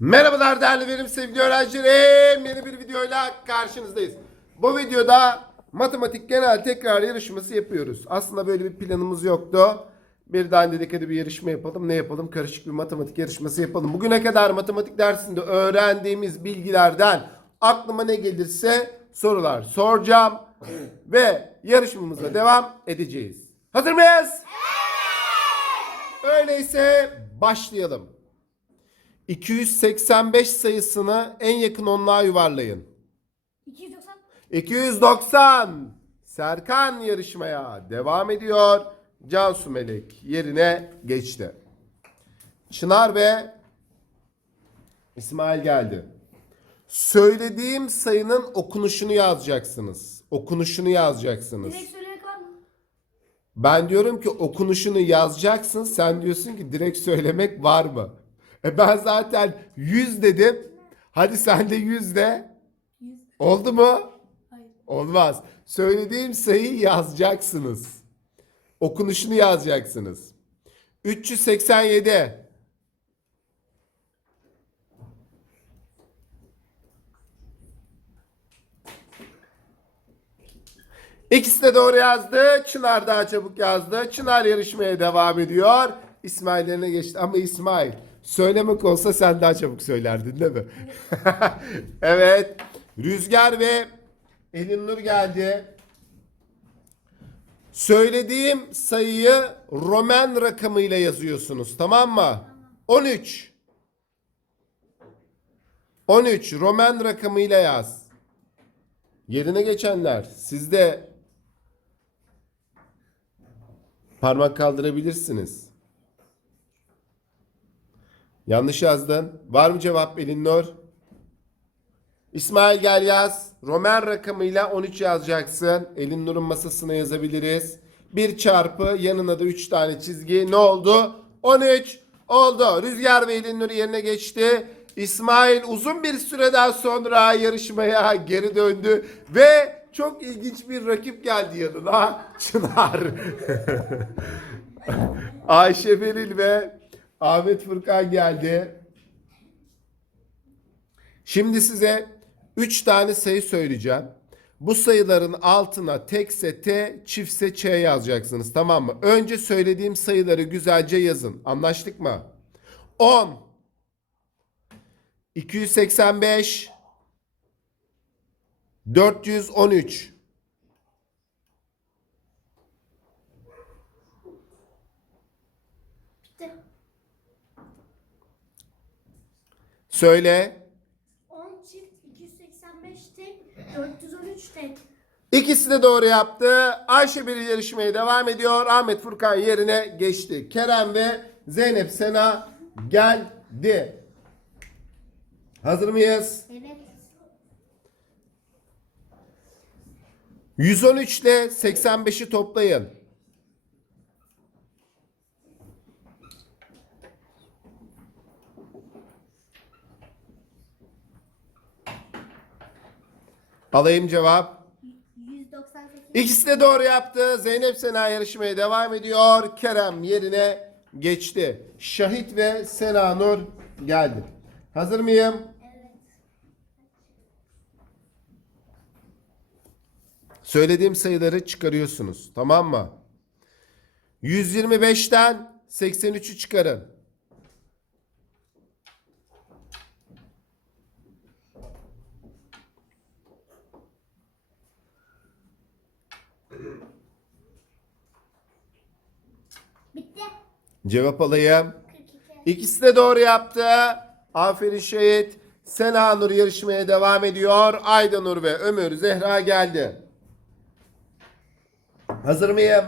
Merhabalar değerli verim sevgili öğrencilerim. Yeni bir videoyla karşınızdayız. Bu videoda matematik genel tekrar yarışması yapıyoruz. Aslında böyle bir planımız yoktu. Birden dedik hadi bir yarışma yapalım. Ne yapalım? Karışık bir matematik yarışması yapalım. Bugüne kadar matematik dersinde öğrendiğimiz bilgilerden aklıma ne gelirse sorular soracağım. Ve yarışmamıza devam edeceğiz. Hazır mıyız? Öyleyse başlayalım. 285 sayısını en yakın onluğa yuvarlayın. 290 290. Serkan yarışmaya devam ediyor. Cansu Melek yerine geçti. Çınar ve İsmail geldi. Söylediğim sayının okunuşunu yazacaksınız. Okunuşunu yazacaksınız. direkt söylemek var mı? Ben diyorum ki okunuşunu yazacaksın. Sen diyorsun ki direkt söylemek var mı? E ben zaten 100 dedim. Hadi sen de 100 de. 100. Oldu mu? Hayır. Olmaz. Söylediğim sayıyı yazacaksınız. Okunuşunu yazacaksınız. 387. İkisi de doğru yazdı. Çınar daha çabuk yazdı. Çınar yarışmaya devam ediyor. İsmail yerine geçti. Ama İsmail söylemek olsa sen daha çabuk söylerdin değil mi? evet. Rüzgar ve Elinur geldi. Söylediğim sayıyı Roman rakamıyla yazıyorsunuz. Tamam mı? 13. 13 Roman rakamıyla yaz. Yerine geçenler siz de parmak kaldırabilirsiniz. Yanlış yazdın. Var mı cevap Elinor? İsmail gel yaz. Roman rakamıyla 13 yazacaksın. Elinur'un masasına yazabiliriz. 1 çarpı yanına da 3 tane çizgi. Ne oldu? 13 oldu. Rüzgar ve Elinur yerine geçti. İsmail uzun bir süreden sonra yarışmaya geri döndü ve çok ilginç bir rakip geldi yanına. Çınar. Ayşe Beril ve Ahmet Furkan geldi. Şimdi size 3 tane sayı söyleyeceğim. Bu sayıların altına tekse T, çiftse Ç yazacaksınız tamam mı? Önce söylediğim sayıları güzelce yazın. Anlaştık mı? 10 285 413 Söyle. 10 çift 285 tek 413 tek. İkisi de doğru yaptı. Ayşe bir yarışmaya devam ediyor. Ahmet Furkan yerine geçti. Kerem ve Zeynep Sena geldi. Hazır mıyız? Evet. 113 ile 85'i toplayın. Alayım cevap. 198. İkisi de doğru yaptı. Zeynep Sena yarışmaya devam ediyor. Kerem yerine geçti. Şahit ve Sena Nur geldi. Hazır mıyım? Evet. Söylediğim sayıları çıkarıyorsunuz. Tamam mı? 125'ten 83'ü çıkarın. Bitti. Cevap alayım. 42. İkisi de doğru yaptı. Aferin Şehit. Sena Nur yarışmaya devam ediyor. Ayda Nur ve Ömür Zehra geldi. Hazır mıyım?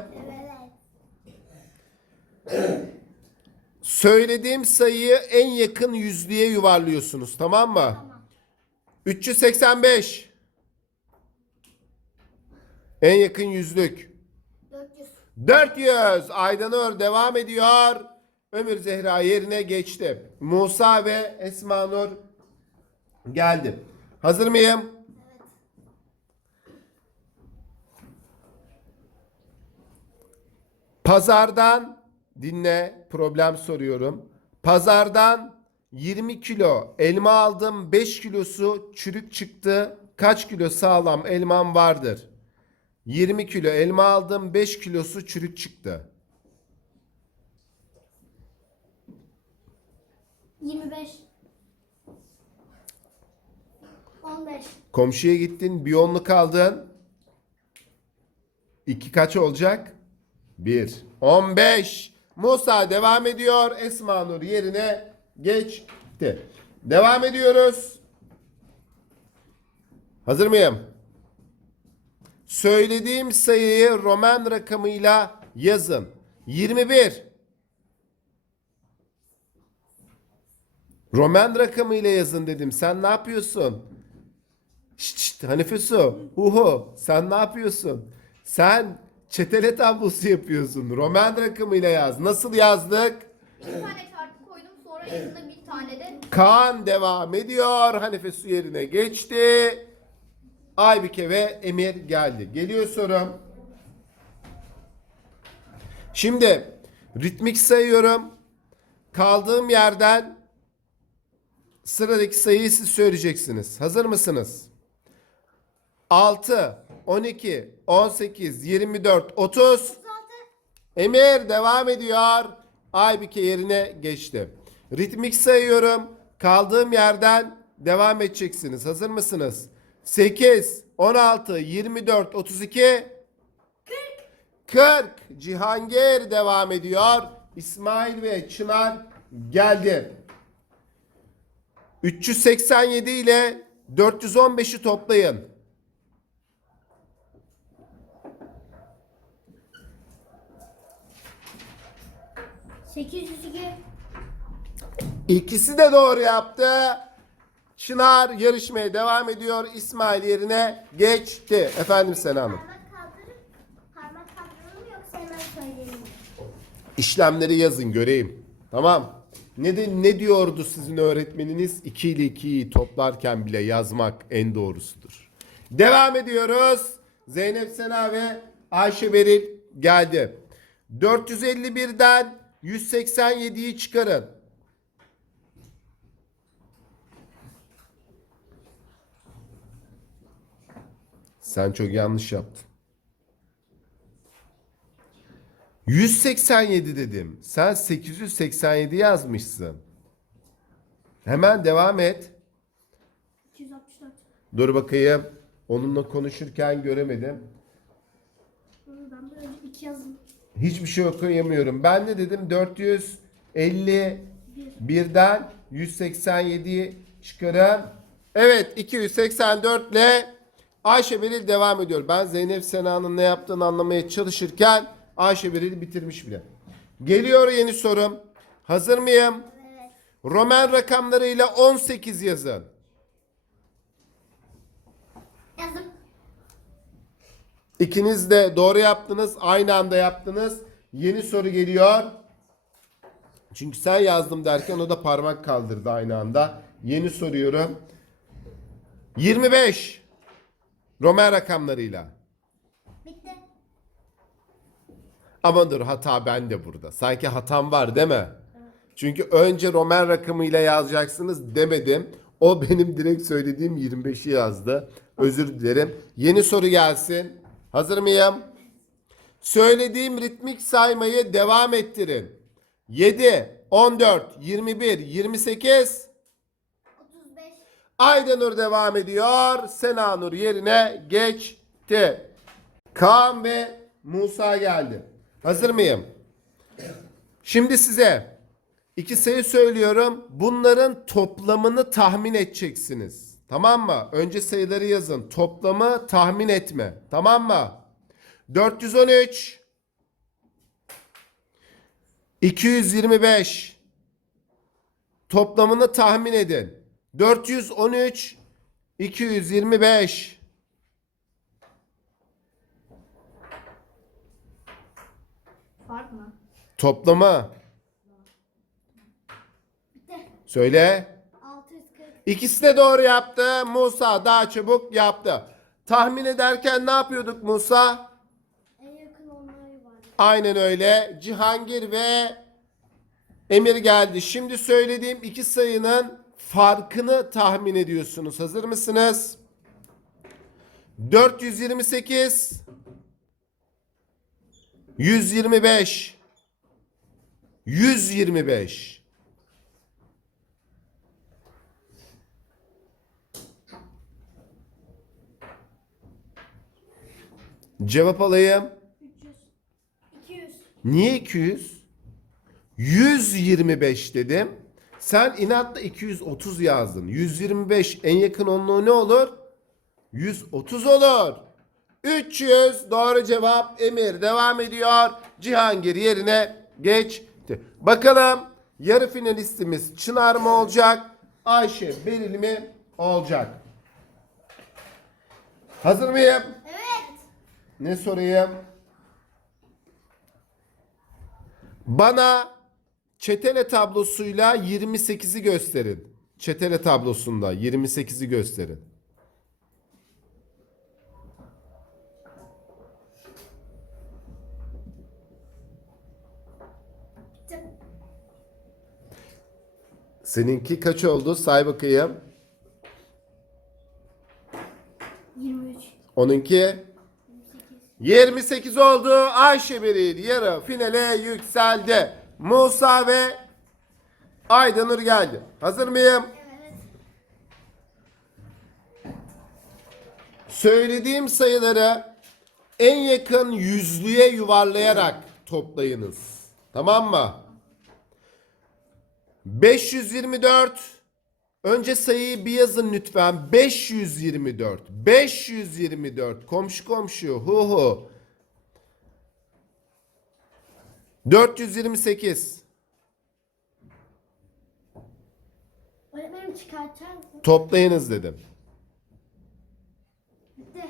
Evet. Söylediğim sayıyı en yakın yüzlüğe yuvarlıyorsunuz. Tamam mı? Tamam. 385. En yakın yüzlük. 400. 400. Aydanur devam ediyor. Ömür Zehra yerine geçti. Musa ve Esma Nur geldi. Hazır mıyım? Pazardan dinle problem soruyorum. Pazardan 20 kilo elma aldım. 5 kilosu çürük çıktı. Kaç kilo sağlam elmam vardır? 20 kilo elma aldım. 5 kilosu çürük çıktı. 25. 15. Komşuya gittin. Bir onluk aldın. 2 kaç olacak? 1. 15. Musa devam ediyor. Esma Nur yerine geçti. Devam ediyoruz. Hazır mıyım? Söylediğim sayıyı Roman rakamıyla yazın. 21. Roman rakamıyla yazın dedim. Sen ne yapıyorsun? Şşt, şşt Hanife Su. Uhu. Sen ne yapıyorsun? Sen çetele tablosu yapıyorsun. Roman rakamıyla yaz. Nasıl yazdık? Bir tane çarpı koydum sonra yanına bir tane de Kaan devam ediyor. Hanife Su yerine geçti. Aybike ve Emir geldi. Geliyor sorum. Şimdi ritmik sayıyorum. Kaldığım yerden sıradaki sayıyı siz söyleyeceksiniz. Hazır mısınız? 6, 12, 18, 24, 30. Emir devam ediyor. Aybike yerine geçti. Ritmik sayıyorum. Kaldığım yerden devam edeceksiniz. Hazır mısınız? 8, 16, 24, 32, 40. Cihangir devam ediyor. İsmail ve Çınar geldi. 387 ile 415'i toplayın. Sekiz yüz iki. İkisi de doğru yaptı. Çınar yarışmaya devam ediyor. İsmail yerine geçti. Efendim mi? İşlemleri yazın göreyim. Tamam. Ne de ne diyordu sizin öğretmeniniz? 2 ile 2'yi toplarken bile yazmak en doğrusudur. Devam ediyoruz. Zeynep Sena ve Ayşe Beril geldi. 451'den 187'yi çıkarın. Sen çok yanlış yaptın. 187 dedim. Sen 887 yazmışsın. Hemen devam et. 264. Dur bakayım. Onunla konuşurken göremedim. Ben böyle iki yazdım. Hiçbir şey okuyamıyorum. Ben de dedim 451'den 187'yi çıkarın. Evet 284 ile Ayşe Beril devam ediyor. Ben Zeynep Sena'nın ne yaptığını anlamaya çalışırken Ayşe Beril bitirmiş bile. Geliyor yeni sorum. Hazır mıyım? Evet. Roman rakamlarıyla 18 yazın. Yazdım. İkiniz de doğru yaptınız. Aynı anda yaptınız. Yeni soru geliyor. Çünkü sen yazdım derken o da parmak kaldırdı aynı anda. Yeni soruyorum. 25. Roman rakamlarıyla. Bitti. Ama dur hata bende burada. Sanki hatam var değil mi? Çünkü önce Roman rakamıyla yazacaksınız demedim. O benim direkt söylediğim 25'i yazdı. Özür dilerim. Yeni soru gelsin. Hazır mıyım? Söylediğim ritmik saymayı devam ettirin. 7, 14, 21, 28. 35. Aydanur devam ediyor. Senanur yerine geçti. Kaan ve Musa geldi. Hazır mıyım? Şimdi size iki sayı söylüyorum. Bunların toplamını tahmin edeceksiniz. Tamam mı? Önce sayıları yazın. Toplamı tahmin etme. Tamam mı? 413 225 Toplamını tahmin edin. 413 225 fark mı? Toplamı Bitti. söyle. 640. İkisi de doğru yaptı. Musa daha çabuk yaptı. Tahmin ederken ne yapıyorduk Musa? En yakın onları var. Aynen öyle. Cihangir ve Emir geldi. Şimdi söylediğim iki sayının farkını tahmin ediyorsunuz. Hazır mısınız? 428 125 125 Cevap alayım. 200. Niye 200? 125 dedim. Sen inatla 230 yazdın. 125 en yakın onluğu ne olur? 130 olur. 300 doğru cevap Emir devam ediyor. Cihangir yerine geçti. Bakalım yarı finalistimiz Çınar mı olacak? Ayşe Beril mi olacak? Hazır mıyım? Evet. Ne sorayım? Bana çetele tablosuyla 28'i gösterin. Çetele tablosunda 28'i gösterin. Seninki kaç oldu? Say bakayım. 23. Onunki 28 oldu. Ayşe Beril yarı finale yükseldi. Musa ve Aydanur geldi. Hazır mıyım? Söylediğim sayıları en yakın yüzlüğe yuvarlayarak toplayınız. Tamam mı? 524 Önce sayıyı bir yazın lütfen. 524. 524. Komşu komşu. Hu hu. 428. Öğretmenim çıkartacak mısın? Toplayınız dedim. Bitti.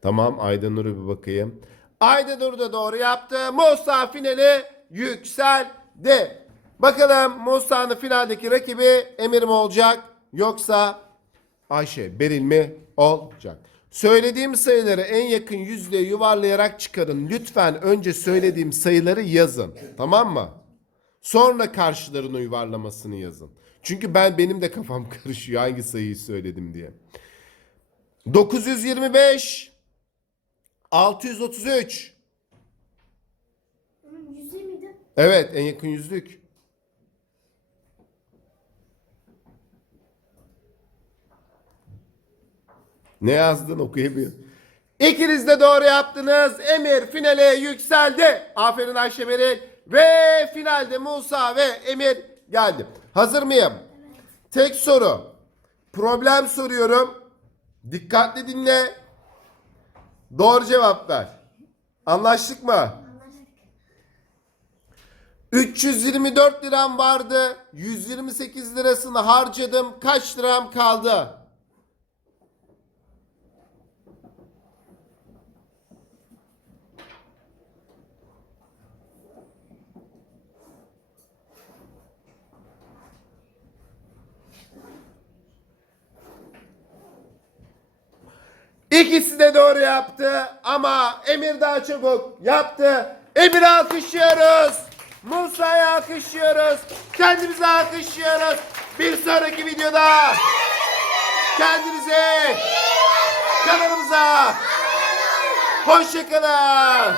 Tamam Aydanur'a bir bakayım. Aydanur da doğru yaptı. Musa finali yükseldi. Bakalım Musa'nın finaldeki rakibi Emir mi olacak yoksa Ayşe Beril mi olacak? Söylediğim sayıları en yakın yüzlüğe yuvarlayarak çıkarın. Lütfen önce söylediğim sayıları yazın. Tamam mı? Sonra karşılarına yuvarlamasını yazın. Çünkü ben benim de kafam karışıyor hangi sayıyı söyledim diye. 925 633 Onun yüzü müydü? Evet en yakın yüzlük. Ne yazdın okuyamıyorum. İkiniz de doğru yaptınız. Emir finale yükseldi. Aferin Ayşe Beril. Ve finalde Musa ve Emir geldi. Hazır mıyım? Tek soru. Problem soruyorum. Dikkatli dinle. Doğru cevap ver. Anlaştık mı? Anlaştık. 324 liram vardı. 128 lirasını harcadım. Kaç liram kaldı? İkisi de doğru yaptı ama Emir daha çabuk yaptı. Emir'i alkışlıyoruz. Musa'yı alkışlıyoruz. Kendimizi alkışlıyoruz. Bir sonraki videoda kendinize kanalımıza hoşçakalın.